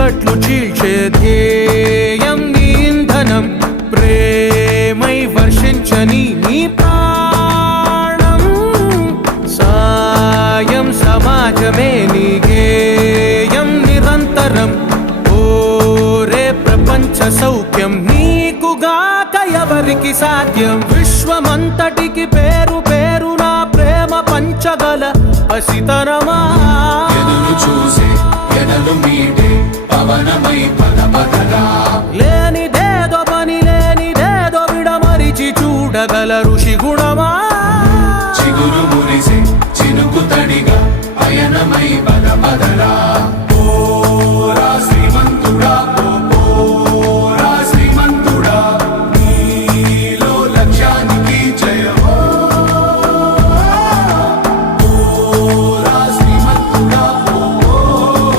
చీకట్లు చీల్చే ధ్యేయం నీ ఇంధనం ప్రేమై వర్షించని నీ ప్రాణం సాయం సమాజమే నీ గేయం నిరంతరం ఓరే ప్రపంచ సౌఖ్యం నీకుగాక ఎవరికి సాధ్యం విశ్వమంతటికి పేరు పేరు నా ప్రేమ పంచగల పసితరమా ఎదురు చూసే ఎదలు మీటే పవనమై పద పదరా లేనిదేదో పని లేనిదేదో విడమరిచి చూడగల ఋషి గుణమా చిగురు మురిసే చినుకు తడిగా పయనమై పద పదరా